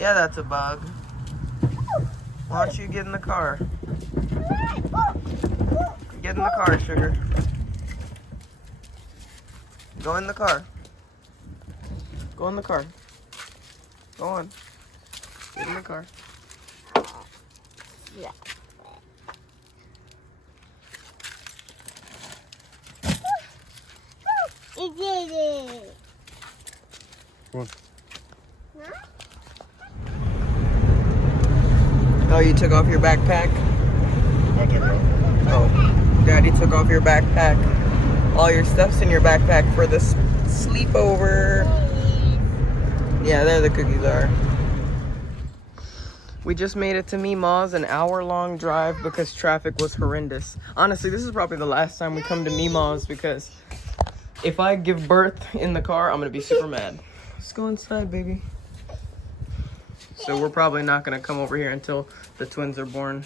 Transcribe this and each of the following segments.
Yeah, that's a bug. Why don't you get in the car? Get in the car, sugar. Go in the car. Go in the car. Go on. Get in the car. Yeah. It did it. Come on. Huh? Oh, you took off your backpack? I'll take it off. Oh, Daddy took off your backpack. All your stuff's in your backpack for this sleepover. Yeah, there the cookies are. We just made it to memas, an hour-long drive because traffic was horrendous. Honestly, this is probably the last time we come to memas because if I give birth in the car, I'm gonna be super mad. Let's go inside, baby. So we're probably not gonna come over here until the twins are born.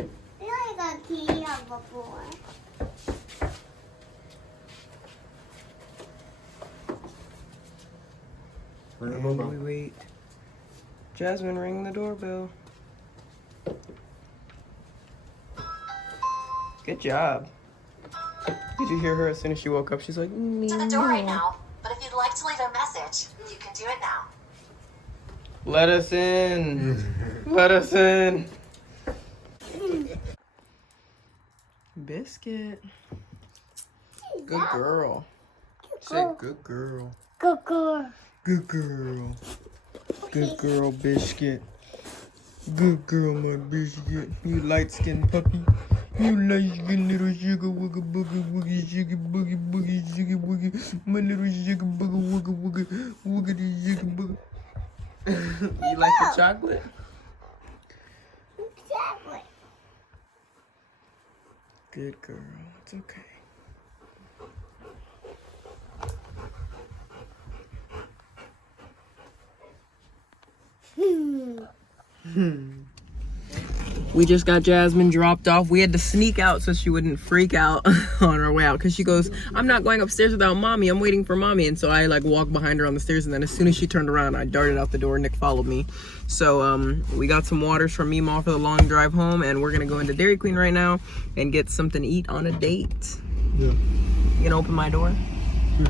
I got key up before. And we wait. Jasmine, ring the doorbell. Good job. Did you hear her as soon as she woke up? She's like, To the door right now, but if you'd like to leave a message, you can do it now. let us in. Let us in. Biscuit. Good girl. Say good girl. Good girl. Good girl. Good girl, Biscuit. Good girl, my Biscuit. You light-skinned puppy. You light-skinned little sugar wooga boogie woogie sugar boogie boogie sugar woogie. My little sugar booga wooga wooga woogity sugar booga. You like the chocolate? Exactly. Good girl. It's okay. We just got Jasmine dropped off. We had to sneak out so she wouldn't freak out on our way out because she goes, I'm not going upstairs without mommy. I'm waiting for mommy. And so I like walked behind her on the stairs, and then as soon as she turned around, I darted out the door. Nick followed me. So we got some waters from Mima for the long drive home, and we're gonna go into Dairy Queen right now and get something to eat on a date. Yeah. You gonna open my door? Sure.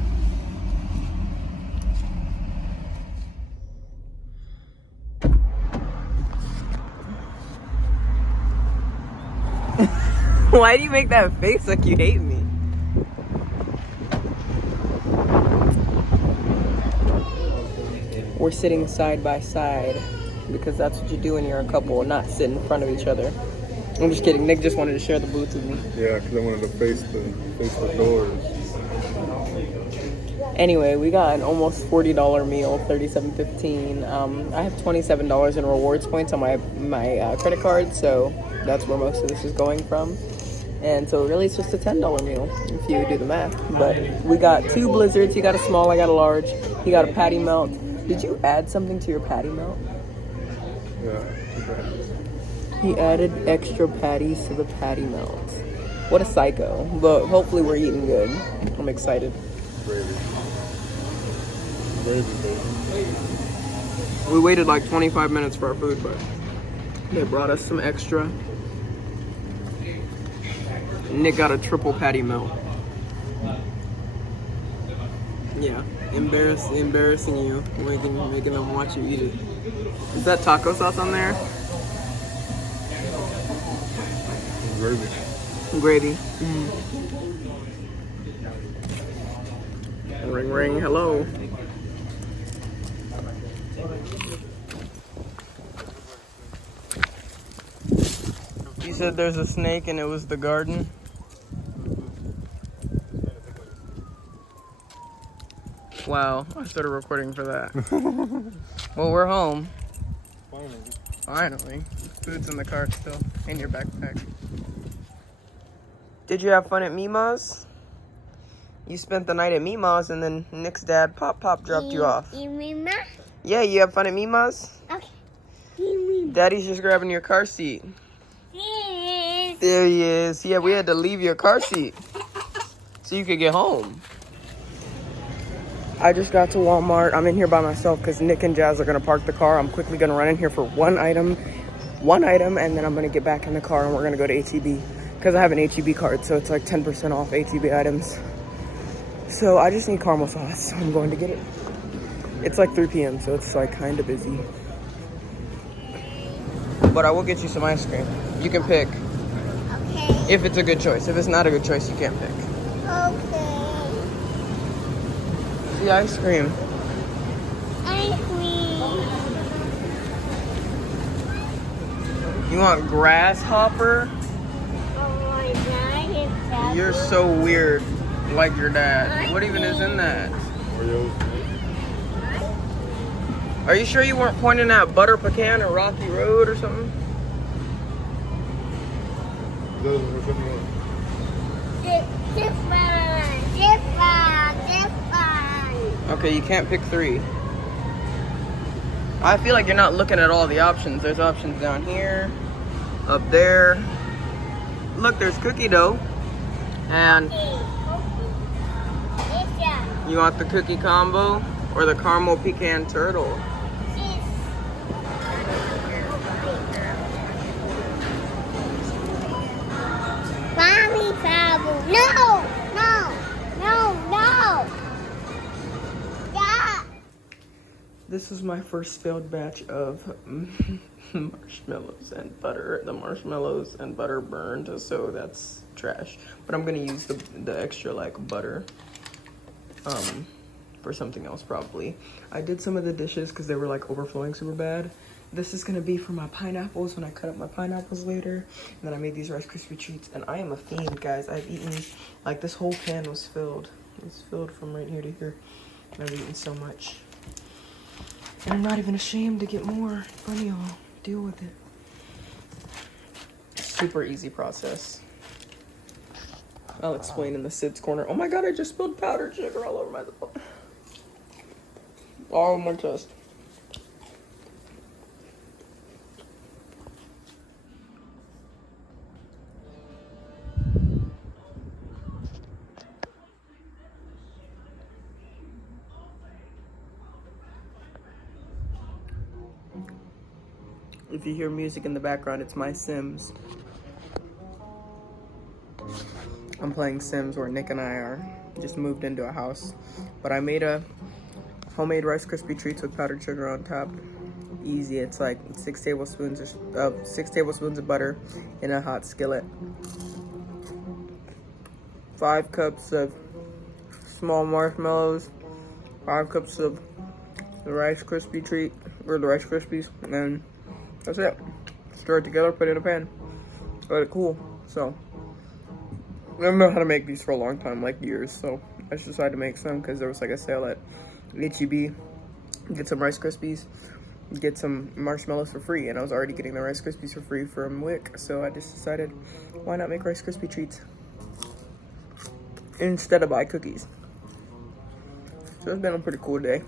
Why do you make that face like you hate me? We're sitting side by side because that's what you do when you're a couple, not sit in front of each other. I'm just kidding. Nick just wanted to share the booth with me. Yeah, because I wanted to face the doors. Anyway, we got an almost $40 meal, $37.15. I have $27 in rewards points on my credit card, so that's where most of this is going from. And so really it's just a $10 meal if you do the math. But we got 2 blizzards. You got a small, I got a large. You got a patty melt. Did you add something to your patty melt? Yeah. He added extra patties to the patty melt. What a psycho. But hopefully we're eating good. I'm excited. Gravy. Gravy, baby. We waited like 25 minutes for our food, but they brought us some extra. Nick got a triple patty melt. Yeah, embarrassing you, making them watch you eat it. Is that taco sauce on there? Gravy. Gravy. Ring, ring, hello. You said there's a snake and it was the garden? Wow, I started recording for that. Well, we're home. Finally. Food's in the car still, in your backpack. Did you have fun at Mima's? You spent the night at Mima's and then Nick's dad, Pop, dropped you off. You mean that? Yeah, you have fun at Mima's? Okay. You mean Daddy's just grabbing your car seat. this? There he is. Yeah, we had to leave your car seat so you could get home. I just got to Walmart. I'm in here by myself because Nick and Jazz are gonna park the car. I'm quickly gonna run in here for one item, and then I'm gonna get back in the car and we're gonna go to HEB because I have an HEB card, so it's like 10% off HEB items. So I just need caramel sauce. I'm going to get it. It's like 3 p.m., so it's like kind of busy. But I will get you some ice cream. You can pick Okay. if it's a good choice. If it's not a good choice, you can't pick. Okay. The ice cream. Ice cream. You want grasshopper? Oh my God, it's so You're so weird, like your dad. What even is in that? Oreos. Are you sure you weren't pointing at Butter Pecan or Rocky Road or something? Those are something else. Different. Okay, you can't pick 3. I feel like you're not looking at all the options. There's options down here, up there. Look, there's cookie dough. And you want the cookie combo or the caramel pecan turtle? Mommy travel. No. Yeah. This is my first failed batch of marshmallows and butter. The marshmallows and butter burned, so that's trash. But I'm gonna use the extra like butter for something else probably. I did some of the dishes because they were like overflowing super bad. This is gonna be for my pineapples when I cut up my pineapples later. And then I made these Rice Krispie treats, and I am a fiend, guys. I've eaten like this whole pan was filled. It's filled from right here to here, and I've eaten so much. And I'm not even ashamed to get more from y'all. Deal with it. Super easy process. I'll explain in the Sid's corner. Oh my God, I just spilled powdered sugar all over myself. All over my chest. If you hear music in the background, it's my Sims. I'm playing Sims where Nick and I are just moved into a house. But I made a homemade Rice Krispie treats with powdered sugar on top. Easy. It's like 6 tablespoons of butter in a hot skillet. 5 cups of small marshmallows. 5 cups of the Rice Krispie treat or the Rice Krispies, and that's it. Stir it together, put it in a pan, let it cool. So I've known how to make these for a long time, like years. So I just decided to make some because there was like a sale at HEB. Get some Rice Krispies, get some marshmallows for free, and I was already getting the Rice Krispies for free from Wick. So I just decided, why not make Rice Krispie treats instead of buy cookies? So it's been a pretty cool day.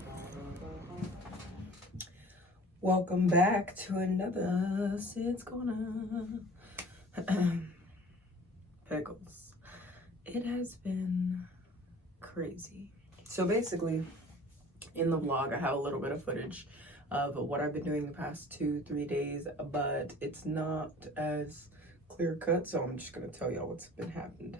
Welcome back to another Sid's Corner. Pickles. It has been crazy. So basically, in the vlog, I have a little bit of footage of what I've been doing the past 2-3 days, but it's not as clear cut, so I'm just gonna tell y'all what's been happened.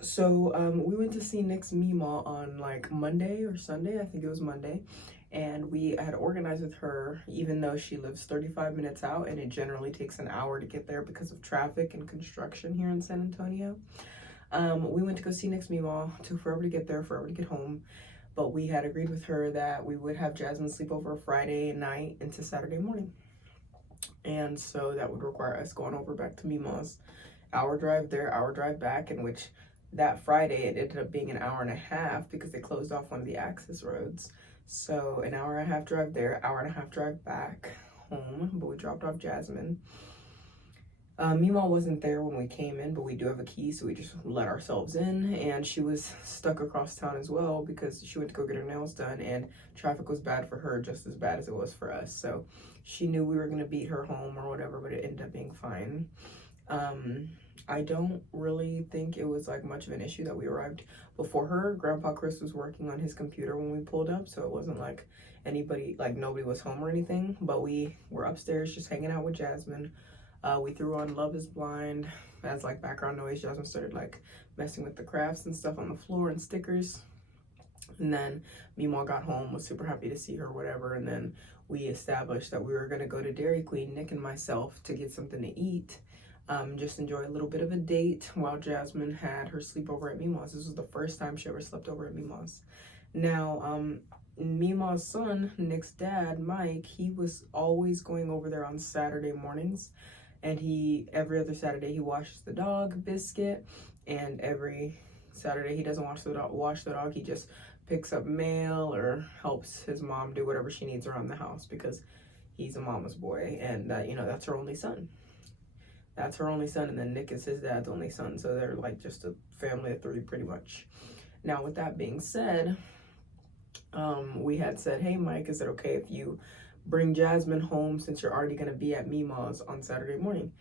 So we went to see Nick's Mima on like Monday or Sunday, I think it was Monday. And we had organized with her, even though she lives 35 minutes out and it generally takes an hour to get there because of traffic and construction here in San Antonio. We went to go see Nick's Mima, took forever to get there, forever to get home. But we had agreed with her that we would have Jasmine sleep over Friday night into Saturday morning. And so that would require us going over back to Mima's. Hour drive there, hour drive back, in which that Friday it ended up being an hour and a half because they closed off one of the access roads. So an hour and a half drive there, hour and a half drive back home, but we dropped off Jasmine. Mima wasn't there when we came in, but we do have a key, so we just let ourselves in. And she was stuck across town as well because she went to go get her nails done, and traffic was bad for her just as bad as it was for us. So she knew we were gonna beat her home or whatever, but it ended up being fine. I don't really think it was like much of an issue that we arrived before her. Grandpa Chris was working on his computer when we pulled up, so it wasn't like anybody, like nobody was home or anything. But we were upstairs just hanging out with Jasmine. We threw on Love is Blind as like background noise. Jasmine started like messing with the crafts and stuff on the floor and stickers. And then Meemaw got home, was super happy to see her, whatever. And then we established that we were gonna go to Dairy Queen, Nick and myself, to get something to eat. Just enjoy a little bit of a date while Jasmine had her sleepover at Meemaw's. This was the first time she ever slept over at Meemaw's. Now, Meemaw's son, Nick's dad, Mike, he was always going over there on Saturday mornings. And every other Saturday, he washes the dog, Biscuit. And every Saturday, he doesn't wash the dog. He just picks up mail or helps his mom do whatever she needs around the house because he's a mama's boy. And, you know, that's her only son. That's her only son, and then Nick is his dad's only son. So they're like just a family of three pretty much. Now, with that being said, we had said, hey, Mike, is it okay if you bring Jasmine home since you're already going to be at Meemaw's on Saturday morning?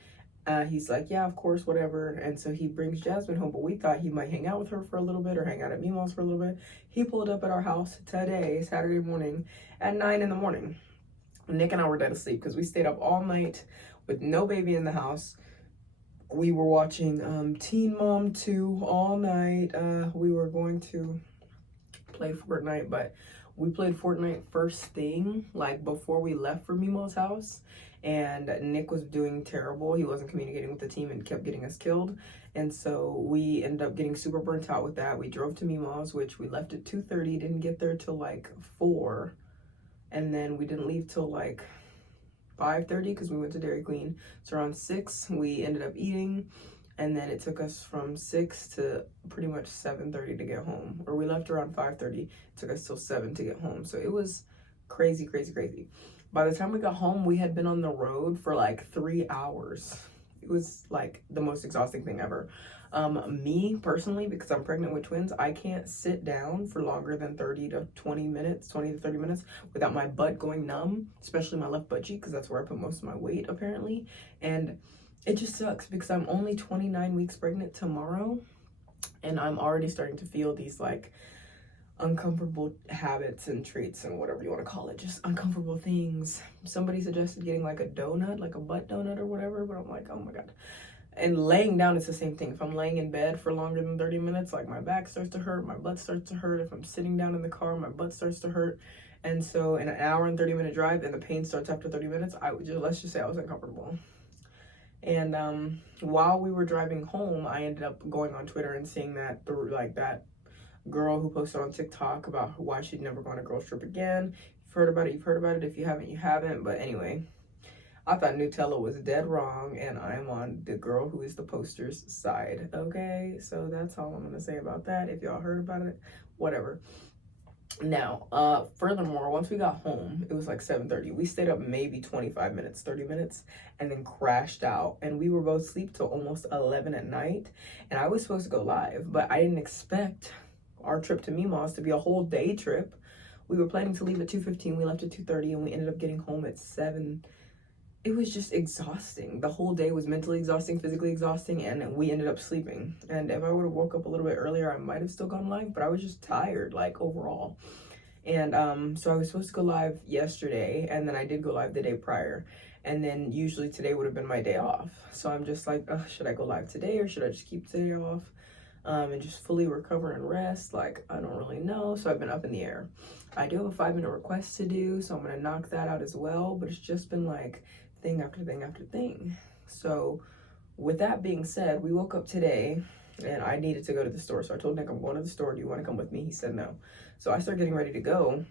He's like, yeah, of course, whatever. And so he brings Jasmine home, but we thought he might hang out with her for a little bit or hang out at Meemaw's for a little bit. He pulled up at our house today, Saturday morning, at 9 in the morning. Nick and I were dead asleep because we stayed up all night with no baby in the house. We were watching Teen Mom 2 all night. We were going to play Fortnite, but we played Fortnite first thing, like before we left for Meemaw's house. And Nick was doing terrible. He wasn't communicating with the team and kept getting us killed. And so we ended up getting super burnt out with that. We drove to Meemaw's, which we left at 2:30, didn't get there till like 4. And then we didn't leave till like 5:30 because we went to Dairy Queen. So around 6, we ended up eating. And then it took us from 6 to pretty much 7:30 to get home. Or we left around 5:30. It took us till 7 to get home. So it was crazy, crazy, crazy. By the time we got home, we had been on the road for like 3 hours. It was like the most exhausting thing ever. Me personally, because I'm pregnant with twins, I can't sit down for longer than 20 to 30 minutes without my butt going numb, especially my left butt cheek, because that's where I put most of my weight apparently. And it just sucks because I'm only 29 weeks pregnant tomorrow, and I'm already starting to feel these like uncomfortable habits and traits and whatever you want to call it, just uncomfortable things. Somebody suggested getting like a donut, like a butt donut or whatever, but I'm like, oh my god. And laying down, it's the same thing. If I'm laying in bed for longer than 30 minutes, like my back starts to hurt, my butt starts to hurt. If I'm sitting down in the car, my butt starts to hurt. And so in an hour and 30-minute drive, and the pain starts after 30 minutes, let's just say I was uncomfortable. And while we were driving home, I ended up going on Twitter and seeing that that girl who posted on TikTok about why she'd never go on a girls trip again. You've heard about it. If you haven't, you haven't. But anyway, I thought Nutella was dead wrong, and I'm on the girl who is the poster's side. Okay, so that's all I'm gonna say about that. If y'all heard about it, whatever. Now, furthermore, once we got home, it was like 7:30. We stayed up maybe 25 minutes, 30 minutes, and then crashed out. And we were both asleep till almost 11 at night. And I was supposed to go live, but I didn't expect our trip to Meemaw's to be a whole day trip. We were planning to leave at 2:15. We left at 2:30, and we ended up getting home at 7. It was just exhausting. The whole day was mentally exhausting, physically exhausting, and we ended up sleeping. And if I would have woke up a little bit earlier, I might have still gone live, but I was just tired, like, overall. And so I was supposed to go live yesterday, and then I did go live the day prior. And then usually today would have been my day off. So I'm just like, should I go live today, or should I just keep today off and just fully recover and rest? Like, I don't really know. So I've been up in the air. I do have a 5-minute request to do, so I'm going to knock that out as well. But it's just been like thing after thing after thing. So with that being said, we woke up today and I needed to go to the store. So I told Nick, I'm going to the store. Do you want to come with me? He said no. So I start getting ready to go.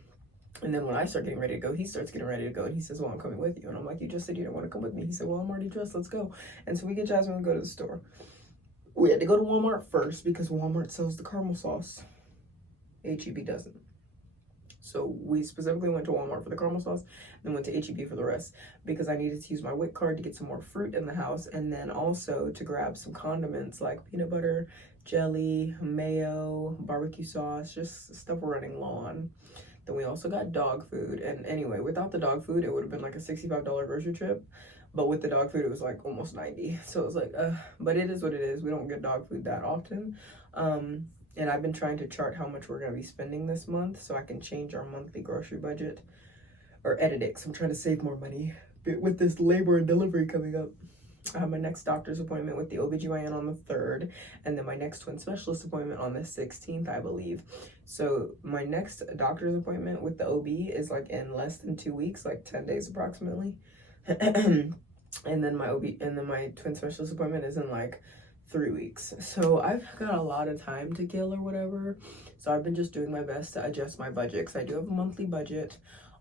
And then when I start getting ready to go, he starts getting ready to go. And he says, well, I'm coming with you. And I'm like, you just said you didn't want to come with me. He said, well, I'm already dressed. Let's go. And so we get Jasmine and go to the store. We had to go to Walmart first because Walmart sells the caramel sauce. H-E-B doesn't. So we specifically went to Walmart for the caramel sauce, then went to H-E-B for the rest because I needed to use my WIC card to get some more fruit in the house, and then also to grab some condiments like peanut butter, jelly, mayo, barbecue sauce, just stuff we're running low on. Then we also got dog food, and anyway, without the dog food, it would have been like a $65 grocery trip. but with the dog food it was like almost 90. So it was like but it is what it is. We don't get dog food that often. And I've been trying to chart how much we're going to be spending this month so I can change our monthly grocery budget or edit it, because I'm trying to save more money with this labor and delivery coming up. I have my next doctor's appointment with the OBGYN on the 3rd, and then my next twin specialist appointment on the 16th, I believe. So my next doctor's appointment with the OB is like in less than 2 weeks, like 10 days approximately. And then my twin specialist appointment is in like 3 weeks. So I've got a lot of time to kill or whatever. So I've been just doing my best to adjust my budget, because I do have a monthly budget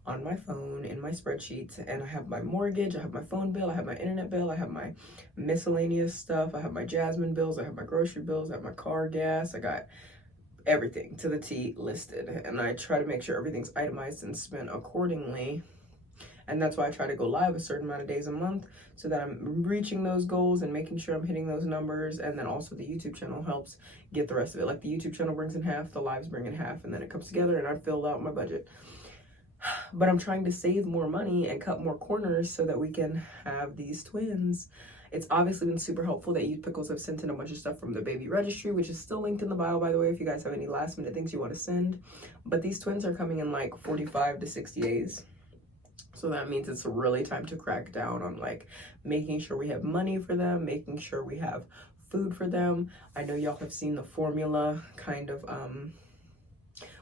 on my phone in my spreadsheets, and I have my mortgage, I have my phone bill, I have my internet bill, I have my miscellaneous stuff, I have my Jasmine bills, I have my grocery bills, I have my car gas, I got everything to the T listed, and I try to make sure everything's itemized and spent accordingly. And that's why I try to go live a certain amount of days a month, so that I'm reaching those goals and making sure I'm hitting those numbers. And then also the YouTube channel helps get the rest of it. Like the YouTube channel brings in half, the lives bring in half, and then it comes together and I filled out my budget. But I'm trying to save more money and cut more corners so that we can have these twins. It's obviously been super helpful that you Pickles have sent in a bunch of stuff from the baby registry, which is still linked in the bio, by the way, if you guys have any last minute things you want to send. But these twins are coming in like 45 to 60 days. So that means it's really time to crack down on like making sure we have money for them, making sure we have food for them. I know y'all have seen the formula kind of,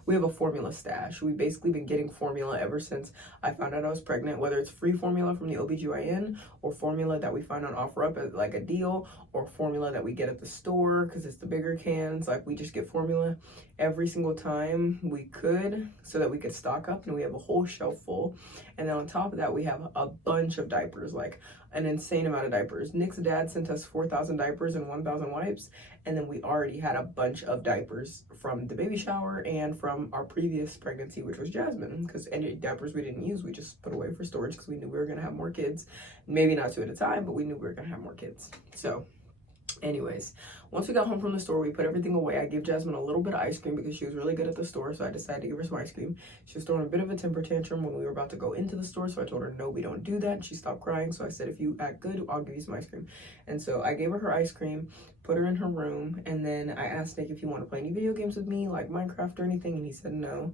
we have a formula stash. We've basically been getting formula ever since I found out I was pregnant, whether it's free formula from the OBGYN or formula that we find on OfferUp as like a deal, or formula that we get at the store because it's the bigger cans. Like we just get formula every single time we could so that we could stock up, and we have a whole shelf full. And then on top of that, we have a bunch of diapers, like an insane amount of diapers. Nick's dad sent us 4,000 diapers and 1,000 wipes. And then we already had a bunch of diapers from the baby shower and from our previous pregnancy, which was Jasmine, because any diapers we didn't use, we just put away for storage because we knew we were going to have more kids. Maybe not 2 at a time, but we knew we were going to have more kids. So anyways, once we got home from the store, we put everything away. I gave Jasmine a little bit of ice cream because she was really good at the store, so I decided to give her some ice cream. She was throwing a bit of a temper tantrum when we were about to go into the store, so I told her, no, we don't do that. And she stopped crying, so I said, if you act good, I'll give you some ice cream. And so I gave her ice cream, put her in her room, and then I asked Nick if he wanted to play any video games with me, like Minecraft or anything, and he said no.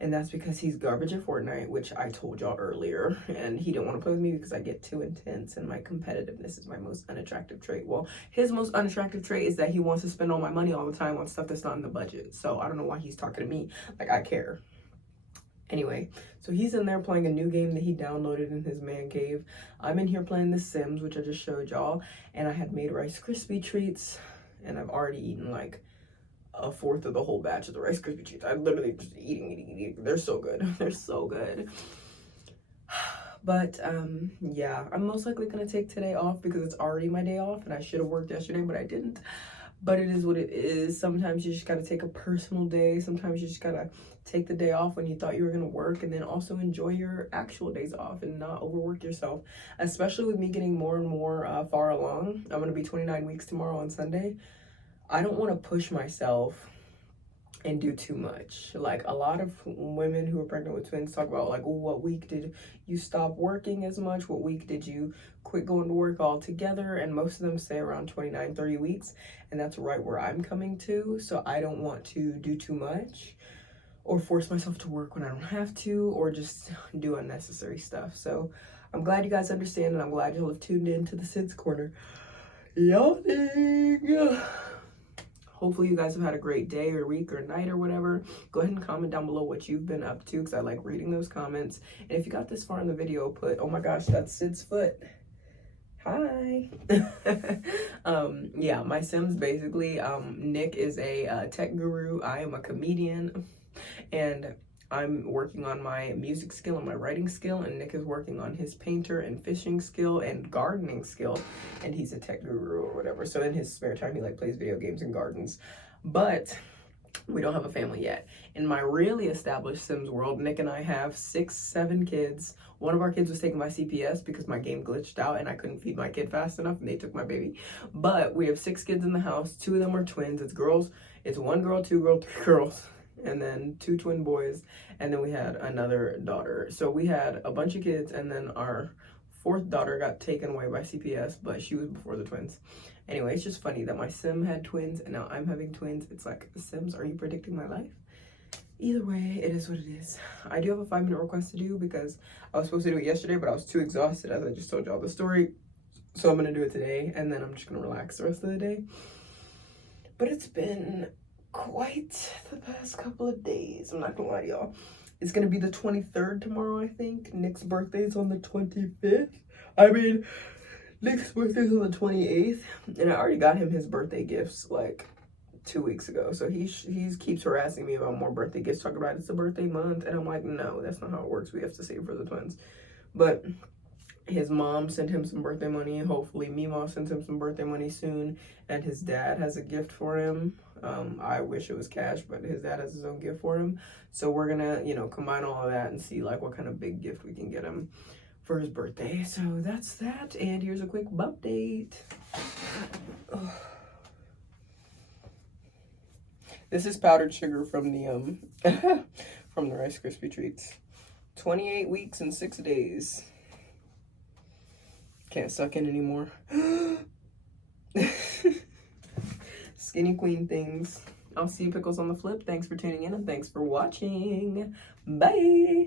And that's because he's garbage at Fortnite, which I told y'all earlier. And he didn't want to play with me because I get too intense, and my competitiveness is my most unattractive trait. Well, his most unattractive trait is that he wants to spend all my money all the time on stuff that's not in the budget. So I don't know why he's talking to me like I care. Anyway, so he's in there playing a new game that he downloaded in his man cave. I'm in here playing The Sims, which I just showed y'all. And I had made Rice Krispie treats, and I've already eaten like a fourth of the whole batch of the Rice Krispie treats. I'm literally just eating. They're so good. They're so good. But yeah, I'm most likely gonna take today off because it's already my day off, and I should have worked yesterday, but I didn't. But it is what it is. Sometimes you just gotta take a personal day. Sometimes you just gotta take the day off when you thought you were gonna work, and then also enjoy your actual days off and not overwork yourself. Especially with me getting more and more far along. I'm gonna be 29 weeks tomorrow on Sunday. I don't want to push myself and do too much. Like a lot of women who are pregnant with twins talk about like, well, what week did you stop working as much? What week did you quit going to work altogether? And most of them say around 29, 30 weeks. And that's right where I'm coming to. So I don't want to do too much or force myself to work when I don't have to, or just do unnecessary stuff. So I'm glad you guys understand, and I'm glad you'll have tuned in to the Sid's Corner. Yawning. Hopefully you guys have had a great day or week or night or whatever. Go ahead and comment down below what you've been up to, because I like reading those comments. And if you got this far in the video, put, oh my gosh, that's Sid's foot. Hi. Yeah, my Sims basically, Nick is a tech guru. I am a comedian, and I'm working on my music skill and my writing skill, and Nick is working on his painter and fishing skill and gardening skill, and he's a tech guru or whatever. So in his spare time, he like plays video games and gardens. But we don't have a family yet. In my really established Sims world, Nick and I have 6, 7 kids. One of our kids was taken by CPS because my game glitched out and I couldn't feed my kid fast enough, and they took my baby. But we have 6 kids in the house. 2 of them are twins. It's girls. It's 1 girl, 2 girls, 3 girls. And then 2 twin boys, and then we had another daughter. So we had a bunch of kids, and then our fourth daughter got taken away by CPS, but she was before the twins. Anyway, it's just funny that my sim had twins and now I'm having twins. It's like, Sims, are you predicting my life? Either way, it is what it is. I do have a 5-minute request to do because I was supposed to do it yesterday, but I was too exhausted, as I just told y'all the story. So I'm gonna do it today, and then I'm just gonna relax the rest of the day. But it's been quite the past couple of days. I'm not gonna lie to y'all. It's gonna be the 23rd tomorrow, I think. Nick's birthday's on the 25th. I mean, Nick's birthday's on the 28th, and I already got him his birthday gifts like 2 weeks ago. So he keeps harassing me about more birthday gifts, talking about it's the birthday month, and I'm like, no, that's not how it works. We have to save for the twins. But his mom sent him some birthday money. Hopefully memas sends him some birthday money soon, and his dad has a gift for him. I wish it was cash, but his dad has his own gift for him. So we're gonna, you know, combine all of that and see like what kind of big gift we can get him for his birthday. So that's that, and here's a quick update. This is powdered sugar from the from the Rice Krispie treats. 28 weeks and 6 days. Can't suck in anymore. Skinny queen things. I'll see you pickles on the flip. Thanks for tuning in and thanks for watching. Bye.